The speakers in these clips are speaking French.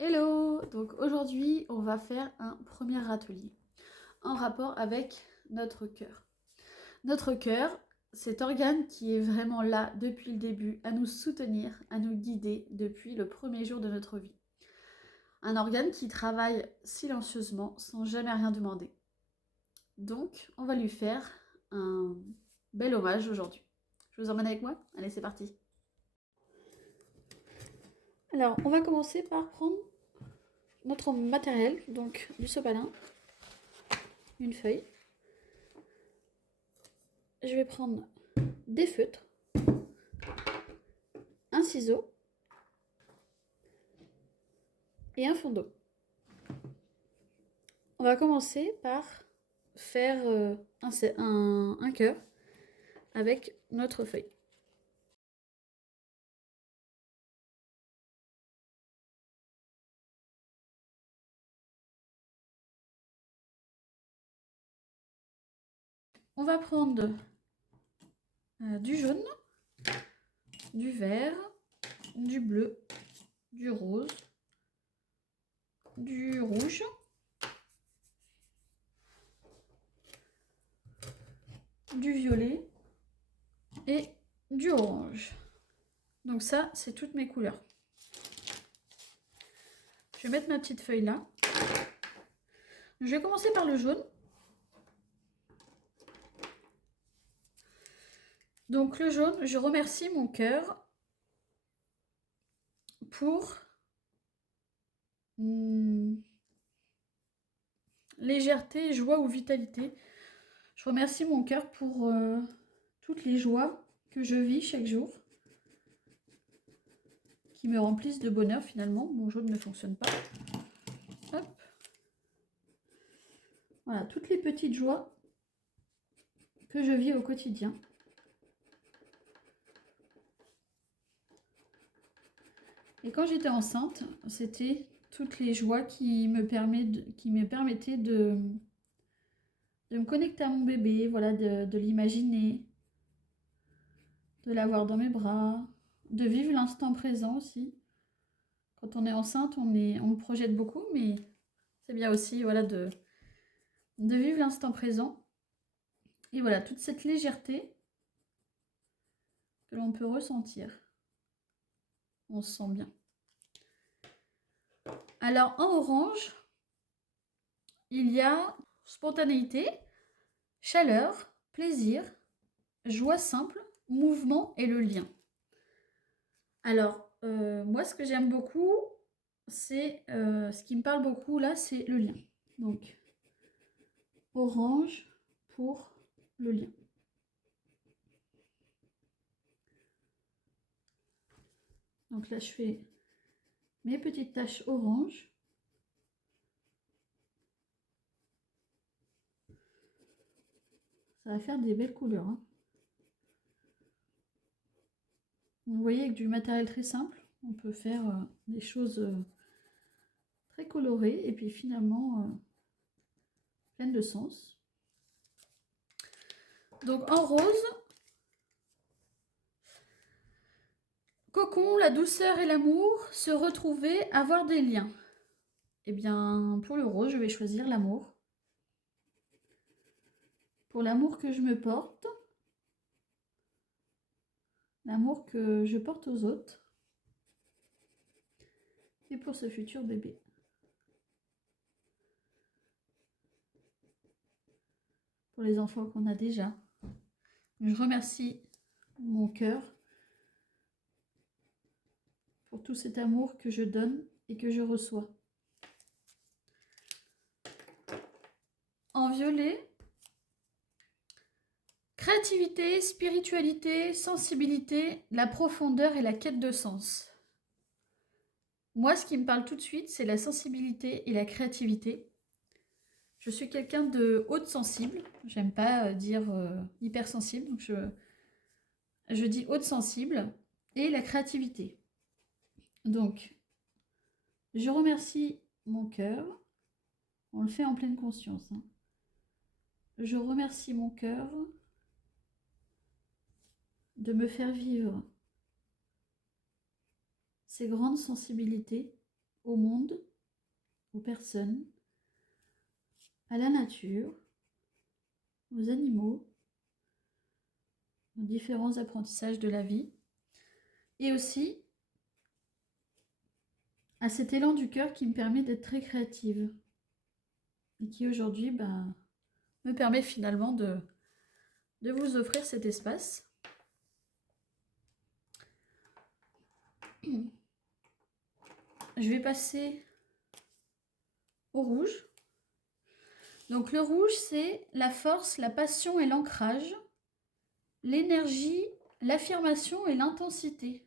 Hello! Donc aujourd'hui, on va faire un premier atelier en rapport avec notre cœur. Notre cœur, cet organe qui est vraiment là depuis le début, à nous soutenir, à nous guider depuis le premier jour de notre vie. Un organe qui travaille silencieusement sans jamais rien demander. Donc, on va lui faire un bel hommage aujourd'hui. Je vous emmène avec moi? Allez, c'est parti! Alors, on va commencer par prendre notre matériel, donc du sopalin, une feuille. Je vais prendre des feutres, un ciseau et un fond d'eau. On va commencer par faire un cœur avec notre feuille. On va prendre du jaune, du vert, du bleu, du rose, du rouge, du violet et du orange. Donc ça, c'est toutes mes couleurs. Je vais mettre ma petite feuille là. Je vais commencer par le jaune. Donc le jaune, je remercie mon cœur pour légèreté, joie ou vitalité. Je remercie mon cœur pour toutes les joies que je vis chaque jour, qui me remplissent de bonheur finalement. Mon jaune ne fonctionne pas. Hop. Voilà, toutes les petites joies que je vis au quotidien. Et quand j'étais enceinte, c'était toutes les joies qui me permettaient de me connecter à mon bébé, voilà, de l'imaginer, de l'avoir dans mes bras, de vivre l'instant présent aussi. Quand on est enceinte, on le projette beaucoup, mais c'est bien aussi, voilà, de vivre l'instant présent. Et voilà, toute cette légèreté que l'on peut ressentir. On se sent bien. Alors, en orange, il y a spontanéité, chaleur, plaisir, joie simple, mouvement et le lien. Alors, moi, ce que j'aime beaucoup, c'est ce qui me parle beaucoup là, c'est le lien. Donc, orange pour le lien. Donc là, je fais mes petites taches orange. Ça va faire des belles couleurs. Hein. Vous voyez, avec du matériel très simple, on peut faire des choses très colorées et puis finalement pleines de sens. Donc en rose, cocon, la douceur et l'amour, se retrouver, avoir des liens. Eh bien, pour le rose, je vais choisir l'amour. Pour l'amour que je me porte, l'amour que je porte aux autres, et pour ce futur bébé. Pour les enfants qu'on a déjà. Je remercie mon cœur pour tout cet amour que je donne et que je reçois. En violet, créativité, spiritualité, sensibilité, la profondeur et la quête de sens. Moi, ce qui me parle tout de suite, c'est la sensibilité et la créativité. Je suis quelqu'un de haute sensible. J'aime pas dire hypersensible, donc je dis haute sensible. Et la créativité. Donc, je remercie mon cœur. On le fait en pleine conscience. Hein. Je remercie mon cœur de me faire vivre ces grandes sensibilités au monde, aux personnes, à la nature, aux animaux, aux différents apprentissages de la vie, et aussi à cet élan du cœur qui me permet d'être très créative et qui aujourd'hui me permet finalement de vous offrir cet espace. Je vais passer au rouge. Donc le rouge, c'est la force, la passion et l'ancrage, l'énergie, l'affirmation et l'intensité.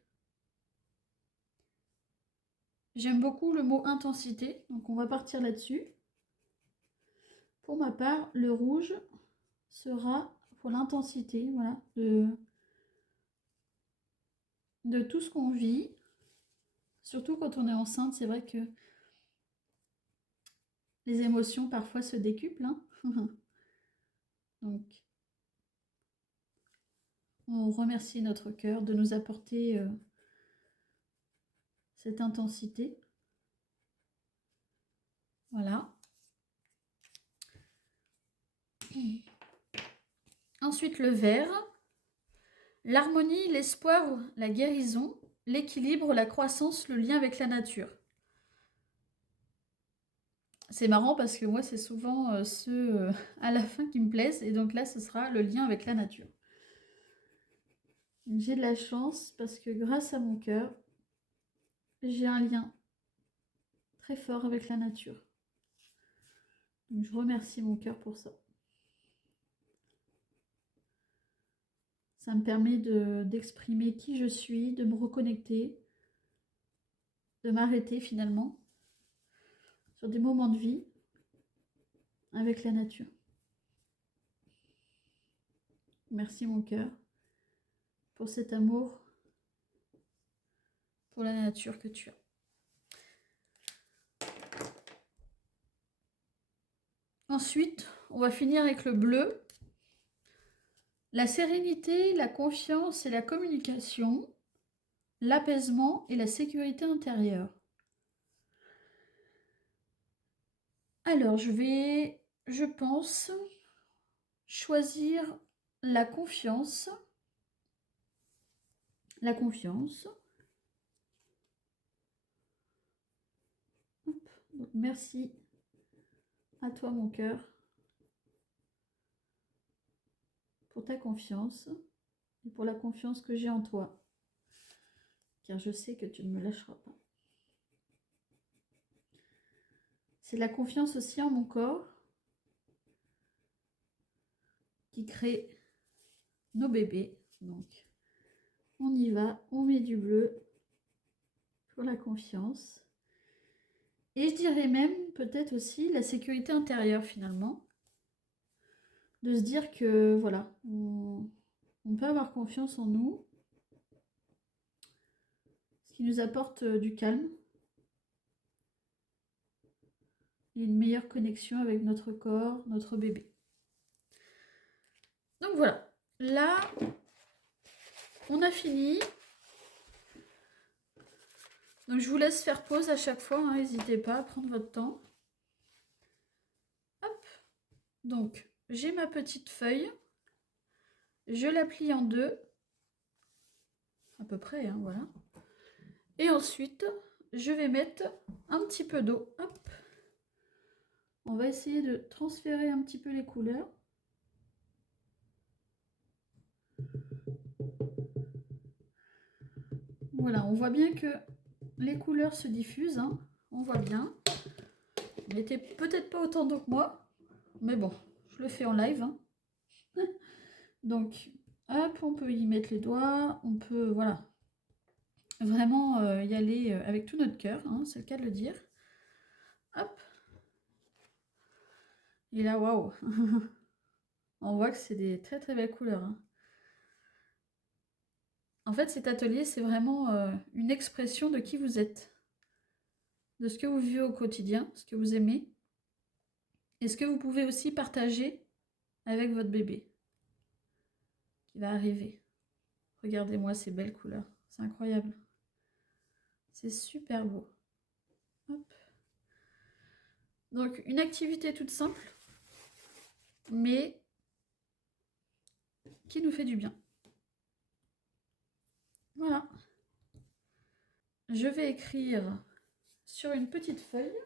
J'aime beaucoup le mot intensité, donc on va partir là-dessus. Pour ma part, le rouge sera pour l'intensité, voilà, de tout ce qu'on vit. Surtout quand on est enceinte, c'est vrai que les émotions parfois se décuplent, hein. Donc, on remercie notre cœur de nous apporter cette intensité. Voilà. Ensuite, le vert. L'harmonie, l'espoir, la guérison, l'équilibre, la croissance, le lien avec la nature. C'est marrant parce que moi, c'est souvent ceux à la fin qui me plaisent. Et donc là, ce sera le lien avec la nature. J'ai de la chance parce que grâce à mon cœur, j'ai un lien très fort avec la nature. Donc je remercie mon cœur pour ça. Ça me permet d'exprimer qui je suis, de me reconnecter, de m'arrêter finalement sur des moments de vie avec la nature. Merci mon cœur pour cet amour pour la nature que tu as. Ensuite, on va finir avec le bleu. La sérénité, la confiance et la communication, l'apaisement et la sécurité intérieure. Alors, je pense, choisir la confiance. La confiance. Hop. Donc, merci à toi, mon cœur, pour ta confiance et pour la confiance que j'ai en toi, car je sais que tu ne me lâcheras pas. C'est la confiance aussi en mon corps qui crée nos bébés. Donc, on y va, on met du bleu pour la confiance. Et je dirais même peut-être aussi la sécurité intérieure finalement. De se dire que voilà, on peut avoir confiance en nous. Ce qui nous apporte du calme. Et une meilleure connexion avec notre corps, notre bébé. Donc voilà, là, on a fini. Donc je vous laisse faire pause à chaque fois, hein, n'hésitez pas à prendre votre temps. Hop, donc j'ai ma petite feuille, je la plie en deux, à peu près, hein, voilà. Et ensuite, je vais mettre un petit peu d'eau, hop. On va essayer de transférer un petit peu les couleurs. Voilà, on voit bien que les couleurs se diffusent, hein, on voit bien. Vous mettez peut-être pas autant d'eau que moi, mais bon, je le fais en live. Hein. Donc, hop, on peut y mettre les doigts, on peut, voilà, vraiment y aller avec tout notre cœur, hein, c'est le cas de le dire. Hop. Et là, waouh. On voit que c'est des très très belles couleurs. Hein. En fait, cet atelier, c'est vraiment une expression de qui vous êtes, de ce que vous vivez au quotidien, ce que vous aimez, et ce que vous pouvez aussi partager avec votre bébé qui va arriver. Regardez-moi ces belles couleurs, c'est incroyable. C'est super beau. Hop. Donc, une activité toute simple, mais qui nous fait du bien. Voilà. Je vais écrire sur une petite feuille.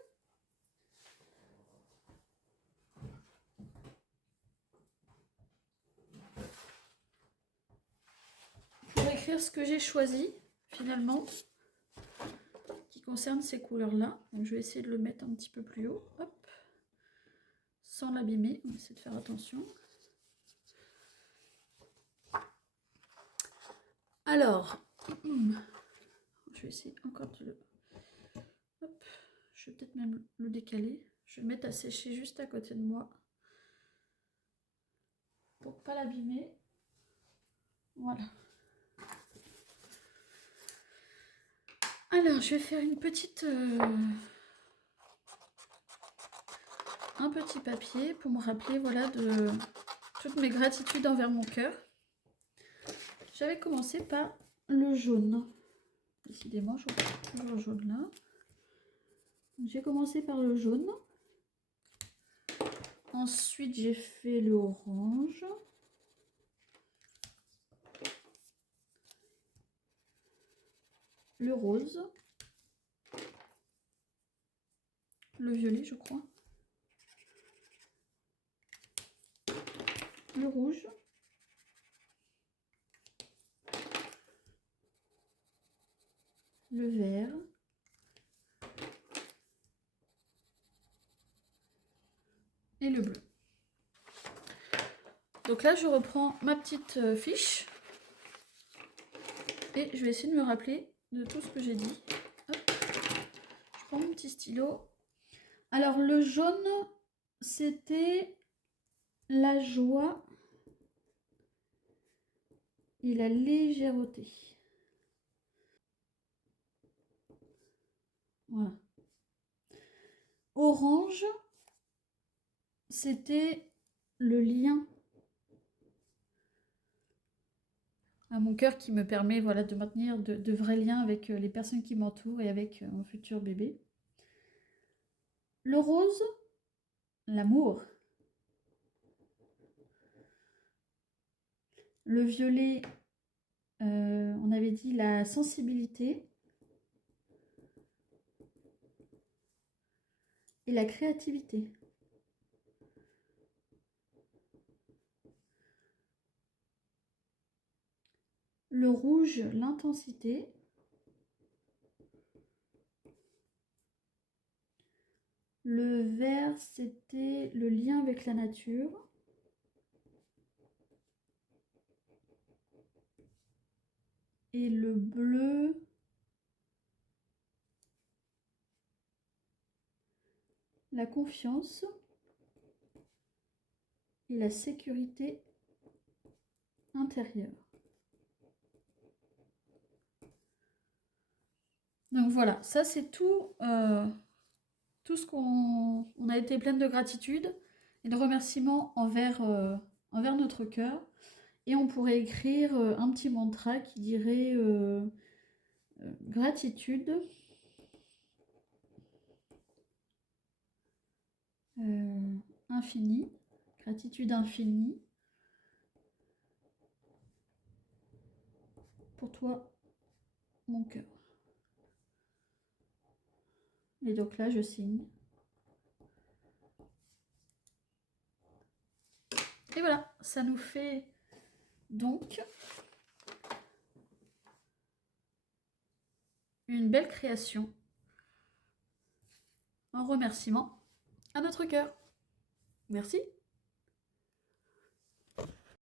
Pour écrire ce que j'ai choisi, finalement, qui concerne ces couleurs-là. Donc, je vais essayer de le mettre un petit peu plus haut. Hop. Sans l'abîmer, on essaie de faire attention. Alors, je vais essayer encore de le... Hop. Je vais peut-être même le décaler. Je vais le mettre à sécher juste à côté de moi. Pour ne pas l'abîmer. Voilà. Alors, je vais faire une petite... un petit papier pour me rappeler, voilà, de toutes mes gratitudes envers mon cœur. J'avais commencé par le jaune. Décidément, je retrouve toujours le jaune là. J'ai commencé par le jaune. Ensuite, j'ai fait le orange. Le rose. Le violet, je crois. Le rouge. Le vert. Et le bleu. Donc là, je reprends ma petite fiche. Et je vais essayer de me rappeler de tout ce que j'ai dit. Hop. Je prends mon petit stylo. Alors, le jaune, c'était la joie et la légèreté. Voilà. Orange, c'était le lien à mon cœur qui me permet, voilà, de maintenir de vrais liens avec les personnes qui m'entourent et avec mon futur bébé. Le rose, l'amour. Le violet, on avait dit la sensibilité et la créativité. Le rouge, l'intensité. Le vert, c'était le lien avec la nature. Et le bleu, la confiance et la sécurité intérieure. Donc voilà, ça c'est tout, tout ce qu'on a été pleine de gratitude et de remerciements envers, envers notre cœur. Et on pourrait écrire un petit mantra qui dirait gratitude infinie, gratitude infinie pour toi, mon cœur. Et donc là, je signe. Et voilà, ça nous fait donc une belle création en remerciement à notre cœur. Merci.